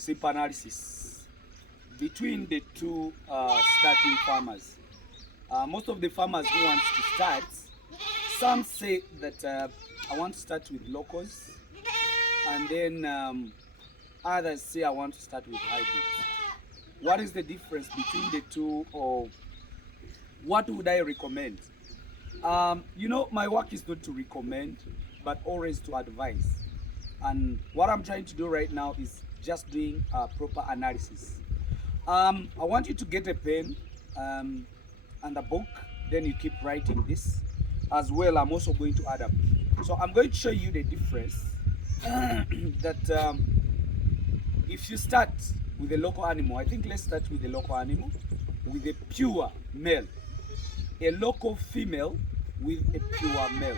simple analysis between the two starting farmers. Most of the farmers who want to start, some say that I want to start with locals, and then others say I want to start with hybrids. What is the difference between the two, or what would I recommend? You know, my work is not to recommend, but always to advise. And what I'm trying to do right now is just doing a proper analysis. I want you to get a pen and a book, then you keep writing this. As well, I'm also going to add up. So I'm going to show you the difference that if you start with a local animal, I think let's start with a local animal, with a pure male, a local female with a pure male.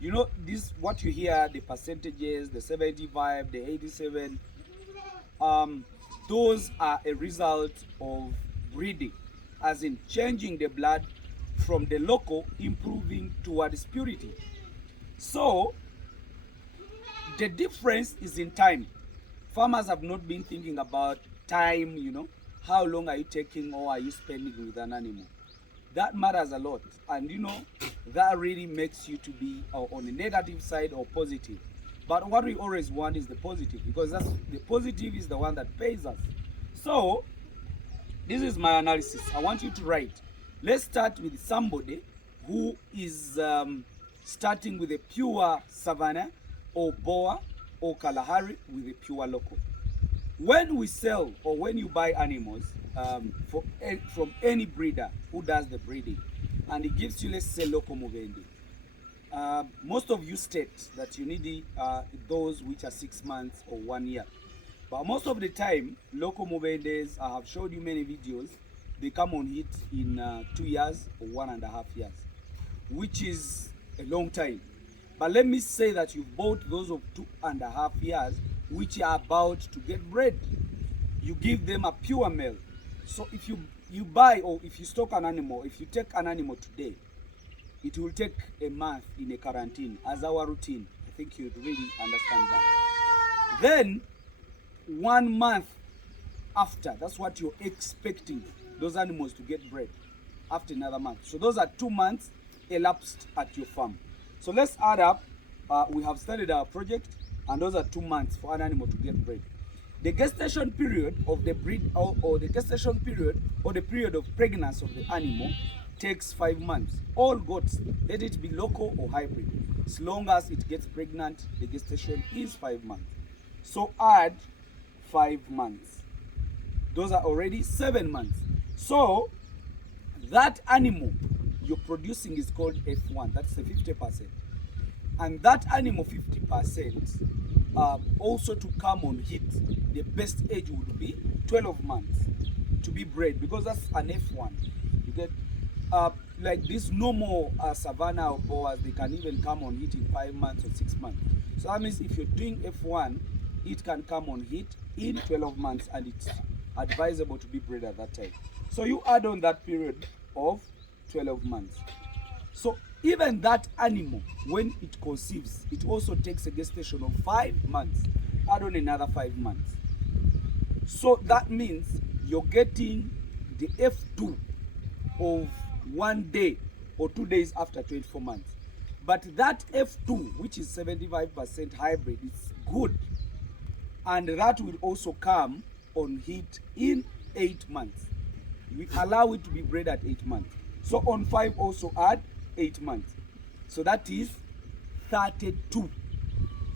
You know, this, what you hear, the percentages, the 75, the 87, those are a result of breeding, as in changing the blood from the local, improving towards purity. So the difference is in time. Farmers have not been thinking about time, you know, how long are you taking or are you spending with an animal. That matters a lot, and you know, that really makes you to be on the negative side or positive. But what we always want is the positive, because that's the positive is the one that pays us. So this is my analysis. I want you to write. Let's start with somebody who is starting with a pure Savannah or Boa or Kalahari with a pure local. When we sell or when you buy animals from any breeder who does the breeding, and it gives you, let's say, local Mubende, most of you state that you need those which are 6 months or 1 year. But most of the time, local Mubendes, I have showed you many videos, they come on heat in 2 years or 1.5 years, which is a long time. But let me say that you bought those of 2.5 years, which are about to get bred. You give them a pure male. So if you buy, or if you stock an animal, if you take an animal today, it will take a month in a quarantine as our routine. I think you'd really understand that. Then 1 month after, that's what you're expecting those animals to get bred, after another month. So those are 2 months elapsed at your farm. So let's add up. We have started our project, and those are 2 months for an animal to get bred. The gestation period of the breed, or the gestation period or the period of pregnancy of the animal takes 5 months. All goats, let it be local or hybrid, as long as it gets pregnant, the gestation is 5 months. So add 5 months. Those are already 7 months. So that animal you're producing is called F1. That's the 50%. And that animal 50%, also to come on heat, the best age would be 12 months to be bred, because that's an F1. You get like this normal Savannah or Boas, they can even come on heat in 5 months or 6 months. So that means if you're doing F1, it can come on heat in 12 months, and it's advisable to be bred at that time. So you add on that period of 12 months. So even that animal, when it conceives, it also takes a gestation of 5 months. Add on another 5 months. So that means you're getting the F2 of 1 day or 2 days after 24 months. But that F2, which is 75% hybrid, is good. And that will also come on heat in 8 months. We allow it to be bred at 8 months. So on 5 also add 8 months. So that is 32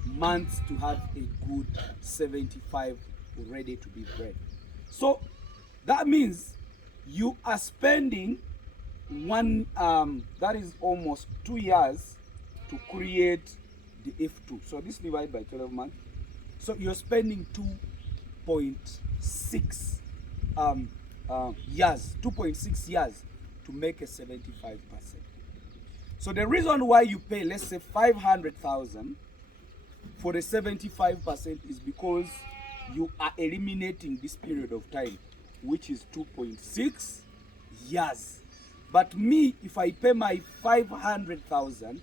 months to have a good 75 ready to be bred. So that means you are spending that is almost 2 years to create the F2. So this divided by 12 months. So you're spending 2.6 years, 2.6 years to make a 75%. So the reason why you pay, let's say 500,000 for the 75% is because you are eliminating this period of time, which is 2.6 years. But me, if I pay my 500,000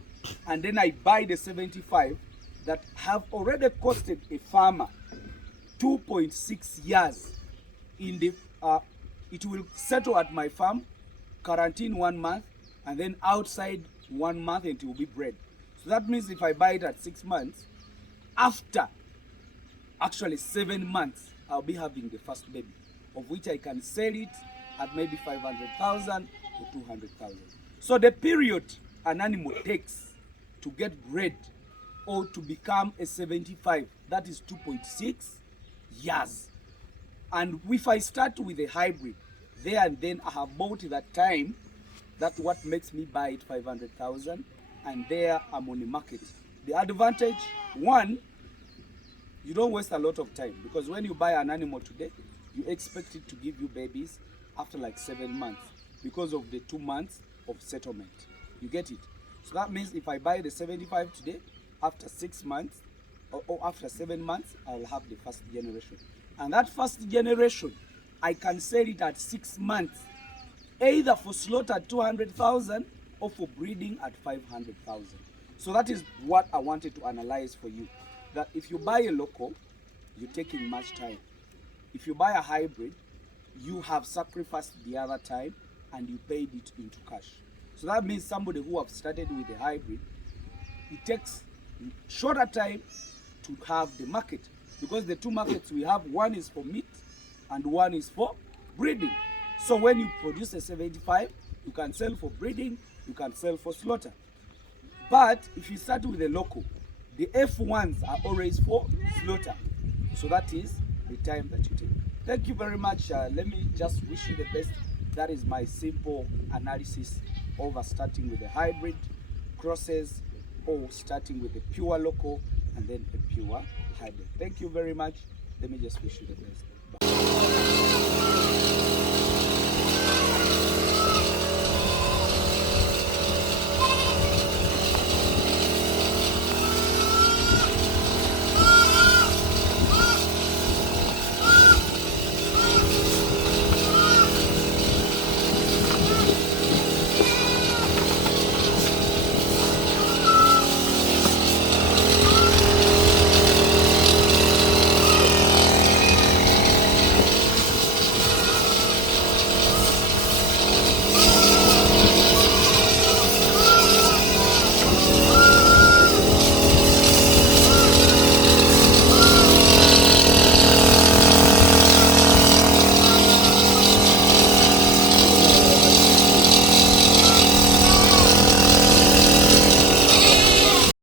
and then I buy the 75 that have already costed a farmer 2.6 years in the it will settle at my farm, quarantine 1 month, and then outside 1 month, and it will be bred. So that means if I buy it at 6 months, after actually 7 months, I'll be having the first baby, of which I can sell it at maybe 500,000 or 200,000. So the period an animal takes to get bred or to become a 75, that is 2.6 years. And if I start with a hybrid, there and then I have bought that time, that's what makes me buy it 500,000, and there I'm on the market. The advantage, one, you don't waste a lot of time, because when you buy an animal today, you expect it to give you babies after like 7 months because of the 2 months of settlement. You get it? So that means if I buy the 75 today, after 6 months or after 7 months, I will have the first generation. And that first generation, I can sell it at 6 months, either for slaughter at 200,000 or for breeding at 500,000. So that is what I wanted to analyze for you. That if you buy a local, you're taking much time. If you buy a hybrid, you have sacrificed the other time and you paid it into cash. So that means somebody who have started with a hybrid, it takes shorter time to have the market, because the two markets we have, one is for meat and one is for breeding. So when you produce a 75, you can sell for breeding, you can sell for slaughter. But if you start with a local, the F1s are always for slaughter. So that is the time that you take. Thank you very much. Let me just wish you the best. That is my simple analysis of starting with a hybrid, crosses, or starting with a pure local and then a pure hybrid. Thank you very much. Let me just wish you the best.